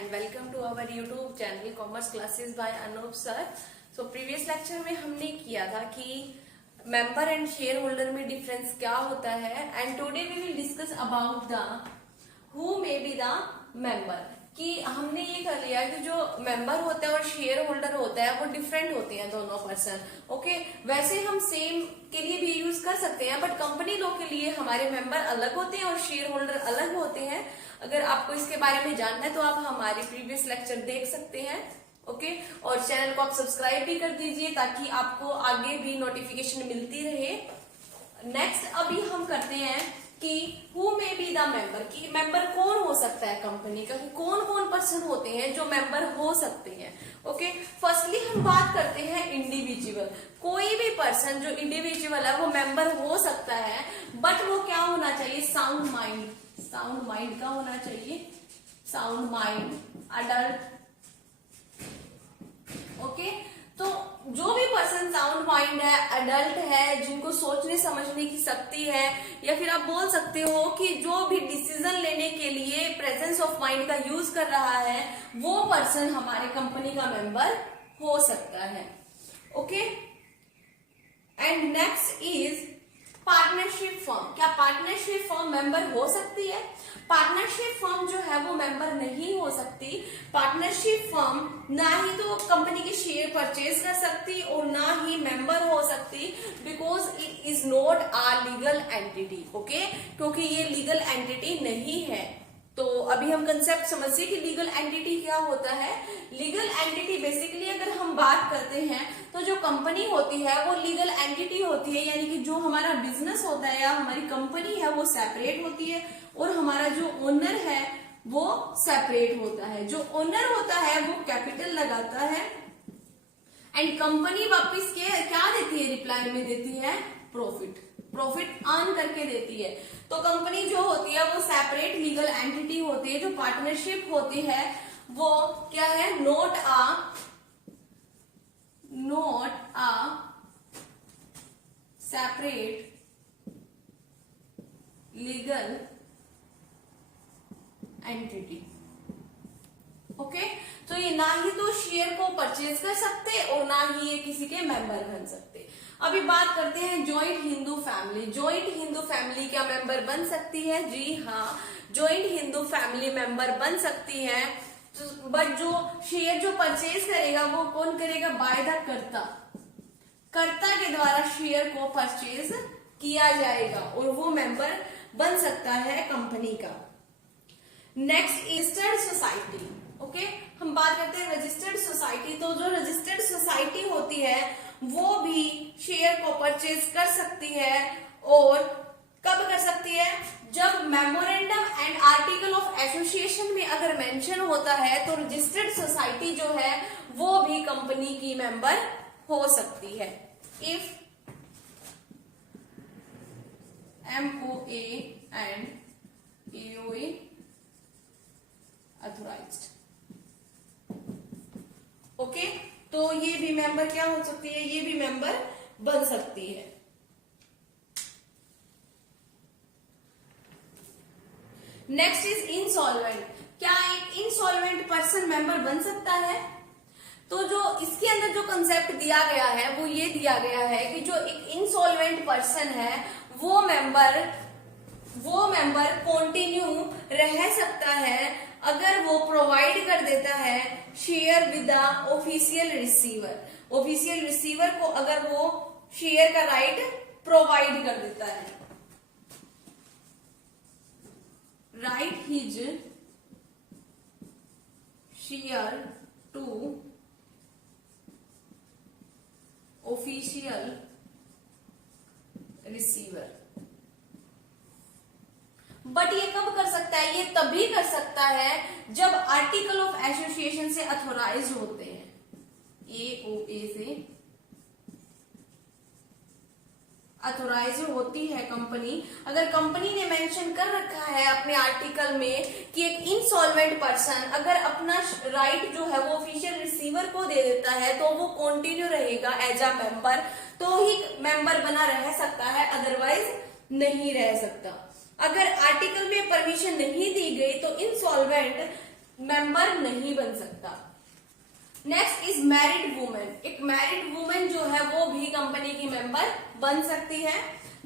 and welcome to our YouTube channel Commerce Classes by Anup Sir. So previous lecture में हमने किया था कि member and shareholder में difference क्या होता है and today we will discuss about the who may be the member. कि हमने ये कर लिया कि जो मेंबर होता है और शेयर होल्डर होता है वो डिफरेंट होते हैं दोनों पर्सन. ओके, वैसे हम सेम के लिए भी यूज कर सकते हैं बट कंपनी लॉ के लिए हमारे मेंबर अलग होते हैं और शेयर होल्डर अलग होते हैं. अगर आपको इसके बारे में जानना है तो आप हमारे प्रीवियस लेक्चर देख सकते हैं. ओके, और चैनल को आप सब्सक्राइब भी कर दीजिए ताकि आपको आगे भी नोटिफिकेशन मिलती रहे. नेक्स्ट अभी हम करते हैं कि who may be the member, कि मेंबर कौन हो सकता है कंपनी का, कौन कौन पर्सन होते हैं जो मेंबर हो सकते हैं. ओके, फर्स्टली हम बात करते हैं इंडिविजुअल. कोई भी पर्सन जो इंडिविजुअल है वो मेंबर हो सकता है बट वो क्या होना चाहिए, साउंड माइंड. साउंड माइंड का होना चाहिए, साउंड माइंड, अडल्ट. ओके, तो जो भी पर्सन साउंड माइंड है, अडल्ट है, जिनको सोचने समझने की शक्ति है, या फिर आप बोल सकते हो कि जो भी डिसीजन लेने के लिए प्रेजेंस ऑफ माइंड का यूज कर रहा है वो पर्सन हमारे कंपनी का मेंबर हो सकता है. Okay, and next is partnership firm. क्या पार्टनरशिप फर्म मेंबर हो सकती है? पार्टनरशिप फर्म जो है वो मेंबर नहीं हो सकती. पार्टनरशिप फर्म ना ही तो कंपनी के शेयर परचेज कर सकती और ना ही मेंबर हो सकती because it is not a legal entity. Okay, क्योंकि ये लीगल एंटिटी नहीं है. तो अभी हम कंसेप्ट समझिए कि लीगल एंटिटी क्या होता है. लीगल एंटिटी बेसिकली अगर हम बात करते हैं तो जो कंपनी होती है वो लीगल एंटिटी होती है, यानी कि जो हमारा बिजनेस होता है या हमारी कंपनी है वो सेपरेट होती है और हमारा जो ओनर है वो सेपरेट होता है. जो ओनर होता है वो कैपिटल लगाता है एंड कंपनी वापस के क्या देती है, रिप्लाई में देती है प्रॉफिट. प्रॉफिट अर्न करके देती है. तो कंपनी जो होती है वो सेपरेट लीगल एंटिटी होती है. जो पार्टनरशिप होती है वो क्या है, not a separate legal entity. Okay, तो ये ना ही तो शेयर को परचेज कर सकते और ना ही ये किसी के मेंबर बन सकते. अभी बात करते हैं joint Hindu family. Joint Hindu family क्या मेंबर बन सकती है? जी हाँ, जॉइंट हिंदू फैमिली मेंबर बन सकती है. बट जो शेयर जो परचेज करेगा वो कौन करेगा, बाय द कर्ता. कर्ता के द्वारा शेयर को परचेज किया जाएगा और वो मेंबर बन सकता है कंपनी का. Next registered society. ओके, हम बात करते हैं रजिस्टर्ड सोसाइटी. तो जो रजिस्टर्ड सोसाइटी होती है वो भी शेयर को परचेज कर सकती है और कब कर सकती है, जब memorandum and article of association में अगर मेंशन होता है तो रजिस्टर्ड सोसाइटी जो है वो भी कंपनी की मेंबर हो सकती है. If MOA and AOA authorised. Okay, तो ये भी मेंबर क्या हो सकती है, ये भी मेंबर बन सकती है. Next is insolvent. क्या एक इंसॉल्वेंट पर्सन मेंबर बन सकता है? तो जो इसके अंदर जो कंसेप्ट दिया गया है वो ये दिया गया है कि जो एक इंसॉल्वेंट पर्सन है वो मेंबर कंटिन्यू रह सकता है अगर वो प्रोवाइड कर देता है share with the official receiver. Official receiver को अगर वो शेयर का राइट प्रोवाइड कर देता है, write his share to official receiver. But ये कब कर सकता है, ये तभी कर सकता है जब आर्टिकल ऑफ एसोसिएशन से अथोराइज होते हैं. AOA से अथोराइज होती है कंपनी. अगर कंपनी ने मेंशन कर रखा है अपने आर्टिकल में कि एक इंसॉल्वेंट पर्सन अगर अपना राइट जो है वो ऑफिशियल रिसीवर को दे देता है तो वो कंटिन्यू रहेगा एज अ मेंबर, तो ही मेंबर बना रह सकता है, अदरवाइज नहीं रह सकता. अगर आर्टिकल में परमिशन नहीं दी गई तो इंसॉल्वेंट मेंबर नहीं बन सकता। Next is married women. एक मैरिड वुमेन जो है वो भी कंपनी की मेंबर बन सकती है।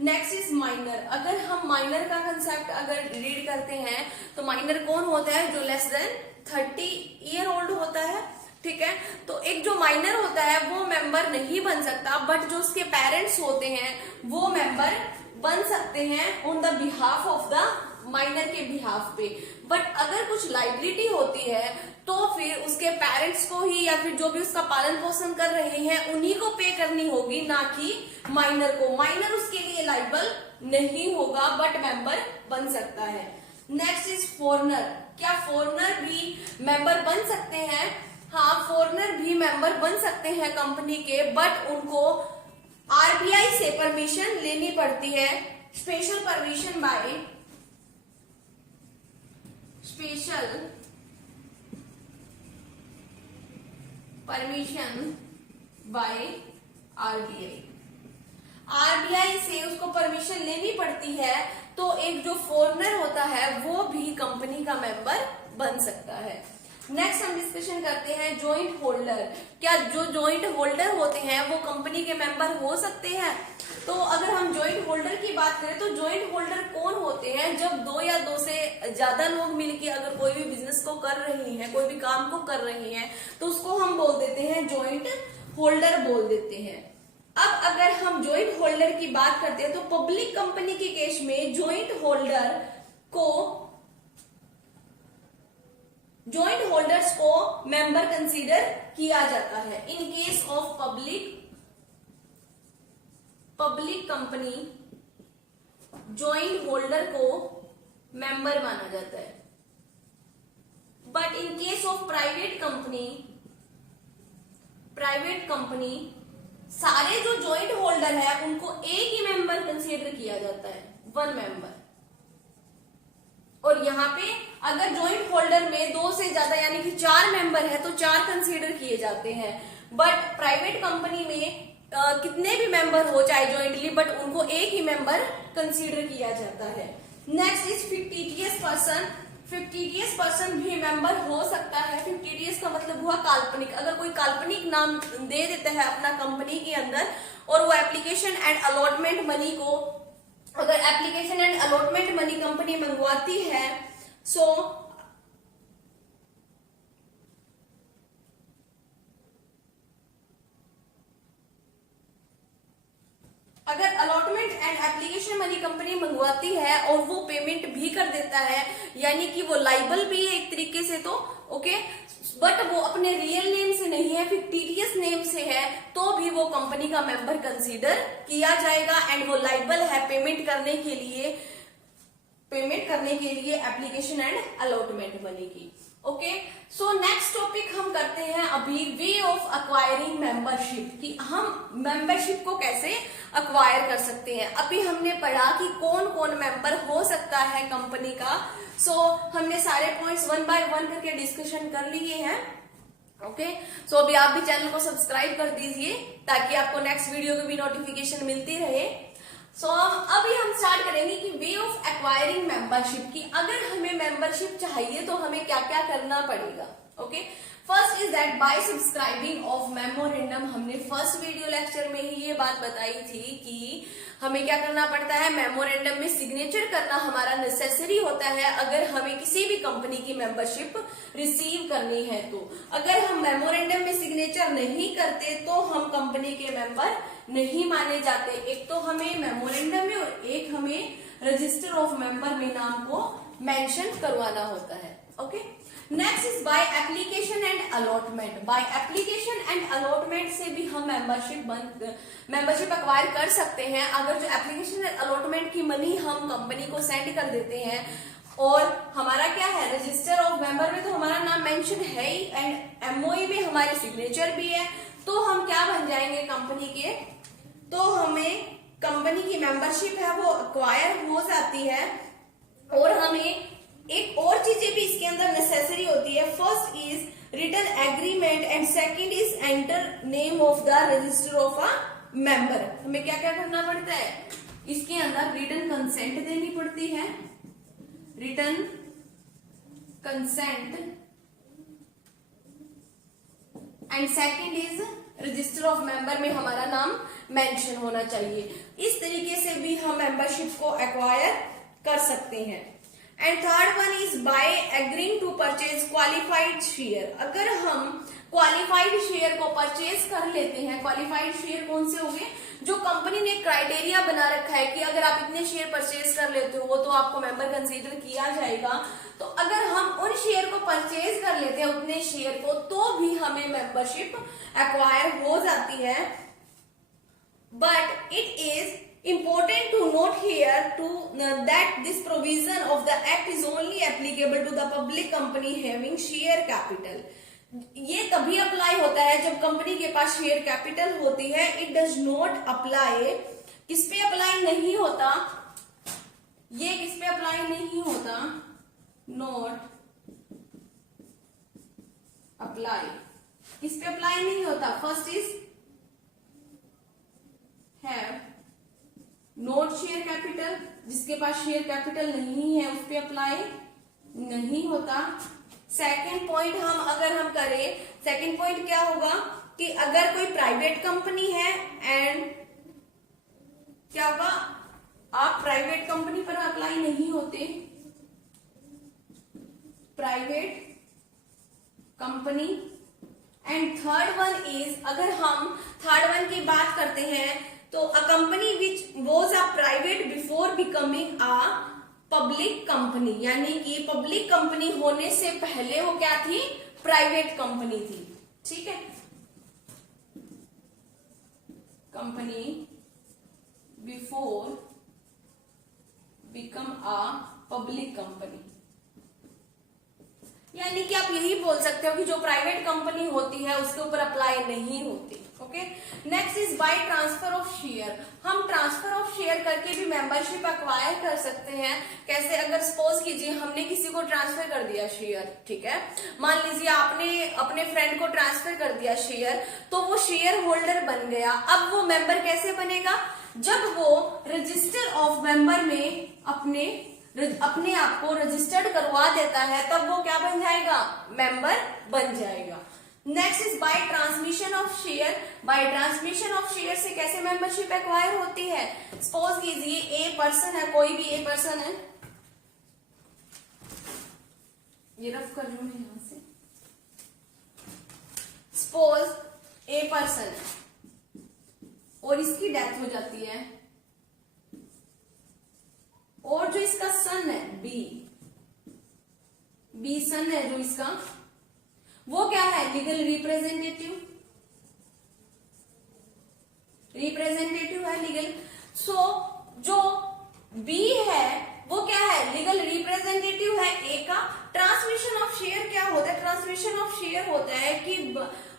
Next is minor. अगर हम माइनर का कंसेप्ट अगर रीड करते हैं तो माइनर कौन होता है? जो लेस देन 30 ईयर ओल्ड होता है, ठीक है। तो एक जो माइनर होता है वो मेंबर नहीं बन सकता, बट जो उसके पेरेंट्स होते हैं वो मेंबर बन सकते हैं on the behalf of the minor के बिहाफ पे। बट अगर कुछ लाइबिलिटी होती है तो फिर उसके पेरेंट्स को ही या फिर जो भी उसका पालन पोषण कर रहे हैं उन्हीं को पे करनी होगी, ना कि माइनर को। माइनर उसके लिए लाइबल नहीं होगा बट मेंबर बन सकता है। Next is foreigner. क्या फॉरेनर भी मेंबर बन सकते हैं? हाँ, फॉरेनर भी मेंबर बन सकते हैं कंपनी के, बट उनको आरबीआई से परमिशन लेनी पड़ती है। Special permission by RBI. RBI से उसको परमिशन लेनी पड़ती है। तो एक जो फॉरेनर होता है वो भी कंपनी का मेंबर बन सकता है। नेक्स्ट हम डिस्कशन करते हैं जॉइंट होल्डर। क्या जो जॉइंट होल्डर होते हैं वो कंपनी के मेंबर हो सकते हैं? तो अगर हम जॉइंट होल्डर की बात करें तो जॉइंट होल्डर कौन होते हैं? जब दो या दो से ज्यादा लोग मिलके अगर कोई भी बिजनेस को कर रही हैं, कोई भी काम को कर रही हैं, तो उसको हम बोल देते हैं जॉइंट होल्डर बोल देते हैं। अब अगर हम जॉइंट होल्डर की बात करते हैं तो पब्लिक कंपनी के केस में जॉइंट होल्डर्स को मेंबर कंसीडर किया जाता है। In case of public company joint holder को मेंबर माना जाता है। But in case of private company सारे जो जॉइंट होल्डर है उनको एक ही मेंबर कंसीडर किया जाता है, वन मेंबर। और यहाँ पे अगर जॉइंट होल्डर में दो से ज्यादा यानी कि 4 मेंबर है तो 4 कंसीडर किए जाते हैं। बट प्राइवेट कंपनी में कितने भी मेंबर हो चाहे जॉइंटली, बट उनको एक ही मेंबर कंसीडर किया जाता है। Next is fictitious person. Fictitious person भी मेंबर हो सकता है। फिक्टिटियस का मतलब हुआ काल्पनिक। अगर कोई काल्पनिक नाम दे देता है अपना कंपनी के अंदर और वो एप्लीकेशन एंड अलॉटमेंट मनी को, अगर application and allotment money company मंगवाती है, सो अगर allotment and application money company मंगवाती है और वो पेमेंट भी कर देता है, यानी कि वो लाइबल भी है एक तरीके से, तो ओके, बट वो अपने रियल नेम से नहीं है, फिक्टिटियस नेम से है, तो भी वो कंपनी का मेंबर कंसीडर किया जाएगा एंड वो लाइबल है पेमेंट करने के लिए एप्लीकेशन एंड अलॉटमेंट मनी की। ओके, सो नेक्स्ट टॉपिक हम करते हैं अभी वे ऑफ अक्वायरिंग मेंबरशिप, कि हम मेंबरशिप को कैसे अक्वायर कर सकते हैं। अभी हमने पढ़ा कि कौन कौन मेंबर हो सकता है कंपनी का। सो हमने सारे पॉइंट्स 1 बाय 1 करके डिस्कशन कर लिए हैं। ओके, सो अभी आप भी चैनल को सब्सक्राइब कर दीजिए ताकि आपको नेक्स्ट वीडियो की भी नोटिफिकेशन मिलती रहे। सो अभी हम स्टार्ट करेंगे कि वे ऑफ एक्वायरिंग मेंबरशिप, की अगर हमें मेंबरशिप चाहिए तो हमें क्या क्या करना पड़ेगा। Okay, first is that bye subscribing of memorandum. हमने फर्स्ट वीडियो लेक्चर में ही ये बात बताई थी कि हमें क्या करना पड़ता है, मेमोरेंडम में सिग्नेचर करना हमारा नेसेसरी होता है अगर हमें किसी भी कंपनी की मेंबरशिप रिसीव करनी है। तो अगर हम मेमोरेंडम में सिग्नेचर नहीं करते तो हम कंपनी के मेंबर नहीं माने जाते। एक तो हमें मेमोरेंडम में और एक हमें रजिस्टर ऑफ मेंबर में नाम को मेंशन करवाना होता है। Okay, next is by application and allotment. By application and allotment से भी हम मेंबरशिप अक्वायर कर सकते हैं। अगर जो एप्लीकेशन एंड अलॉटमेंट की मनी हम कंपनी को सेंड कर देते हैं और हमारा क्या है, रजिस्टर ऑफ मेंबर में तो हमारा नाम मेंशन है ही एंड एमओई में हमारी सिग्नेचर भी है, तो हम क्या बन जाएंगे कंपनी के, तो हमें कंपनी की मेंबरशिप है वो अक्वायर हो जाती है। और हमें एक और चीजें भी इसके अंदर नेसेसरी होती है। First is written agreement and second is enter name of the register of a member. हमें क्या क्या करना पड़ता है, इसके अंदर रिटन कंसेंट देनी पड़ती है, written consent and second is register of member में हमारा नाम मेंशन होना चाहिए। इस तरीके से भी हम मेंबरशिप को एक्वायर कर सकते हैं। And third one is by agreeing to purchase qualified share. अगर हम क्वालिफाइड शेयर को परचेज कर लेते हैं, क्वालिफाइड शेयर कौन से होंगे, जो कंपनी ने क्राइटेरिया बना रखा है कि अगर आप इतने शेयर परचेज कर लेते हो तो आपको मेंबर कंसीडर किया जाएगा, तो अगर हम उन शेयर को परचेज कर लेते हैं उतने शेयर को, तो भी हमें मेंबरशिप एक्वायर हो जाती है। But it is important to note here that this provision of the act is only applicable to the public company having share capital। ये तभी अप्लाई होता है जब कंपनी के पास शेयर कैपिटल होती है। इट डज नॉट अप्लाई, किस पे अप्लाई नहीं होता, ये किस पे अप्लाई नहीं होता, नॉट अप्लाई, किस पे अप्लाई नहीं होता, first is have note share capital, जिसके पास शेयर कैपिटल नहीं है उस पर अप्लाई नहीं होता। सेकंड पॉइंट हम करें, सेकंड पॉइंट क्या होगा कि अगर कोई प्राइवेट कंपनी है एंड क्या होगा, आप प्राइवेट कंपनी पर अप्लाई नहीं होते, private company. And third one is, अगर हम थर्ड वन की बात करते हैं तो a company which was a private before becoming a public company, यानी कि पब्लिक कंपनी होने से पहले वो क्या थी, प्राइवेट कंपनी थी। ठीक है, company before become a public company, यानी कि आप यही बोल सकते हो कि जो प्राइवेट कंपनी होती है उसके ऊपर अप्लाई नहीं होती। Okay, next is by transfer of share. हम ट्रांसफर ऑफ शेयर करके भी मेंबरशिप एक्वायर कर सकते हैं। कैसे, अगर सपोज कीजिए हमने किसी को ट्रांसफर कर दिया शेयर, ठीक है, मान लीजिए आपने अपने फ्रेंड को ट्रांसफर कर दिया शेयर, तो वो शेयर होल्डर बन गया। अब वो मेंबर कैसे बनेगा, जब वो रजिस्टर ऑफ मेंबर में अपने आप को रजिस्टर्ड करवा देता है, तब वो क्या बन जाएगा, मेंबर बन जाएगा। Next is by transmission of share. By transmission of share से कैसे मेंबरशिप एक्वायर होती है, सपोज कीजिए ए पर्सन है, कोई भी ए पर्सन है, ये रफ कर लूं मैं यहां से, सपोज ए पर्सन है और इसकी डेथ हो जाती है, और जो इसका सन है बी सन है जो इसका, वो क्या है, लीगल रिप्रेजेंटेटिव है, लीगल। सो जो बी है वो क्या है, लीगल रिप्रेजेंटेटिव है ए का। ट्रांसमिशन ऑफ शेयर क्या होता है, ट्रांसमिशन ऑफ शेयर होता है कि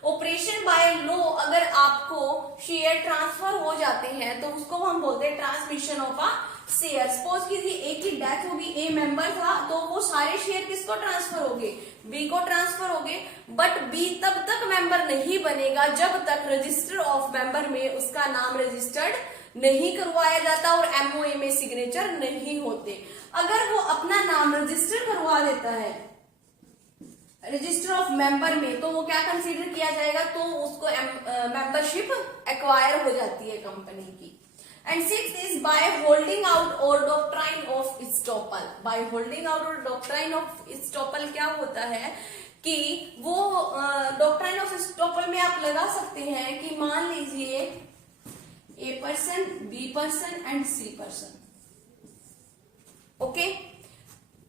ऑपरेशन बाय लॉ अगर आपको शेयर ट्रांसफर हो जाते हैं तो उसको हम बोलते हैं transmission of a share. Suppose कीजिए ए की डेथ होगी, ए मेंबर था, तो वो सारे शेयर किसको ट्रांसफर होंगे, बी को ट्रांसफर होंगे। बट बी तब तक मेंबर नहीं बनेगा जब तक रजिस्टर ऑफ मेंबर में उसका नाम रजिस्टर्ड नहीं करवाया जाता और एमओए में सिग्नेचर नहीं होते। अगर वो अपना नाम रजिस्टर करवा देता है रजिस्टर ऑफ मेंबर में, तो वो क्या कंसीडर किया जाएगा, तो उसको मेंबरशिप एक्वायर हो जाती है कंपनी की। And six is by holding out और doctrine of estoppel. By holding out और डॉक्ट्राइन ऑफ एस्टॉपल क्या होता है कि वो डॉक्ट्राइन ऑफ एस्टॉपल में आप लगा सकते हैं कि मान लीजिए A person, B person and C person, okay,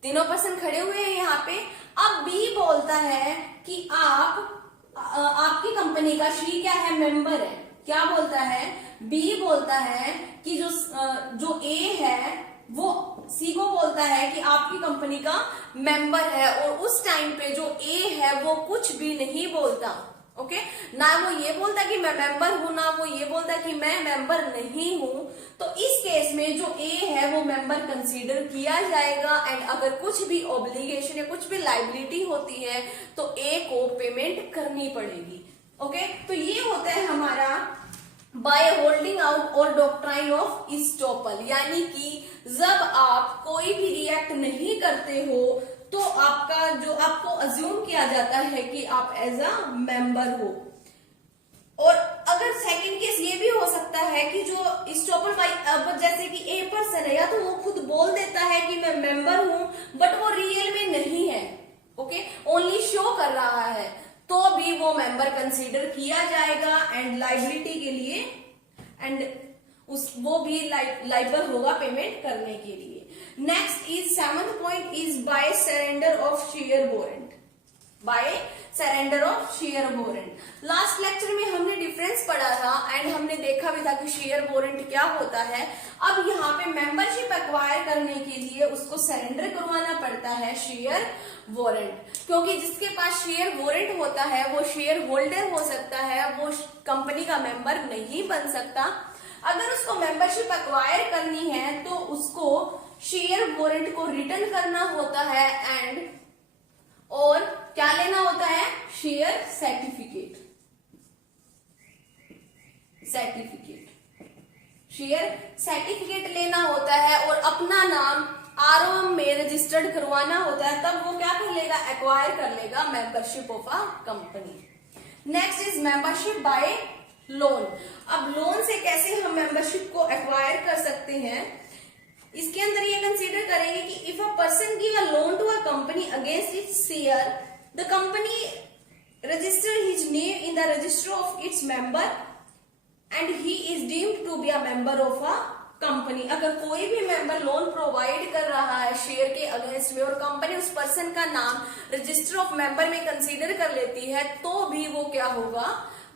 तीनों पर्सन खड़े हुए हैं यहाँ पे। अब बी बोलता है कि आपकी कंपनी का, शी क्या है, मेंबर है, क्या बोलता है, बी बोलता है कि जो ए है वो सी को बोलता है कि आपकी कंपनी का मेंबर है, और उस टाइम पे जो ए है वो कुछ भी नहीं बोलता। ओके, ना वो ये बोलता कि मैं मेंबर हूं, ना वो ये बोलता कि मैं मेंबर नहीं हूं। तो इस केस में जो ए है वो मेंबर कंसीडर किया जाएगा। एंड अगर कुछ भी ऑब्लिगेशन या कुछ भी लाइबिलिटी होती है तो ए को पेमेंट करनी पड़ेगी। ओके, तो ये होता है हमारा बाय होल्डिंग आउट और डॉक्ट्राइन ऑफ एस्टॉपल, यानी कि जब आप कोई भी रिएक्ट नहीं करते हो तो आपका जो आपको अज्यूम किया जाता है कि आप एज अ मेंबर हो। और अगर सेकंड केस ये भी हो सकता है कि जो इस्टॉपल बाय, अब जैसे कि ए पर्सन है, या तो वो खुद बोल देता है कि मैं मेंबर हूं बट वो रियल में नहीं है, ओके, ओनली शो कर रहा है, तो भी वो मेंबर कंसीडर किया जाएगा एंड लाइबिलिटी के लिए, एंड वो भी लाइबल होगा पेमेंट करने के लिए। Next is 7th point is by surrender of share warrant, by surrender of share warrant. Last lecture में हमने डिफरेंस पढ़ा था एंड हमने देखा भी था कि शेयर वारंट क्या होता है। अब यहाँ पे मेंबरशिप एक्वायर करने के लिए उसको सरेंडर करवाना पड़ता है शेयर वारंट, क्योंकि जिसके पास शेयर वारंट होता है वो शेयर होल्डर हो सकता है, वो कंपनी का मेंबर नहीं बन सकता। अगर उसको मेंबरशिप एक्वायर करनी है तो उसको शेयर वारंट को रिटर्न करना होता है एंड और क्या लेना होता है, शेयर सर्टिफिकेट, शेयर सर्टिफिकेट लेना होता है और अपना नाम आरओएम में रजिस्टर्ड करवाना होता है, तब वो क्या कर लेगा, एक्वायर कर लेगा membership of a company. Next is membership bye loan. अब लोन से कैसे हम मेंबरशिप को एक्वायर कर सकते हैं, इसके अंदर ये कंसीडर करेंगे कि if a person give a loan to a company against its share, the company register his name in the register of its member and he is deemed to be a member of a company. अगर कोई भी member loan provide कर रहा है share के against में और company उस पर्सन का नाम रजिस्टर ऑफ मेंबर में कंसीडर कर लेती है, तो भी वो क्या होगा,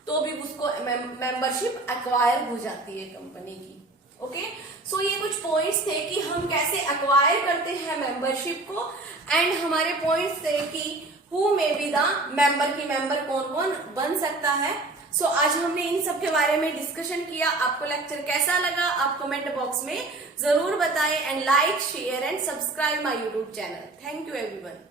तो भी उसको मेंबरशिप एक्वायर हो जाती है कंपनी की। ओके, सो ये कुछ पॉइंट्स थे कि हम कैसे एक्वायर करते हैं मेंबरशिप को, एंड हमारे पॉइंट्स थे कि who may be the member, की मेंबर कौन कौन बन सकता है। सो आज हमने इन सब के बारे में डिस्कशन किया। आपको लेक्चर कैसा लगा आप कमेंट बॉक्स में जरूर बताएं and like share and subscribe my YouTube channel. Thank you everyone.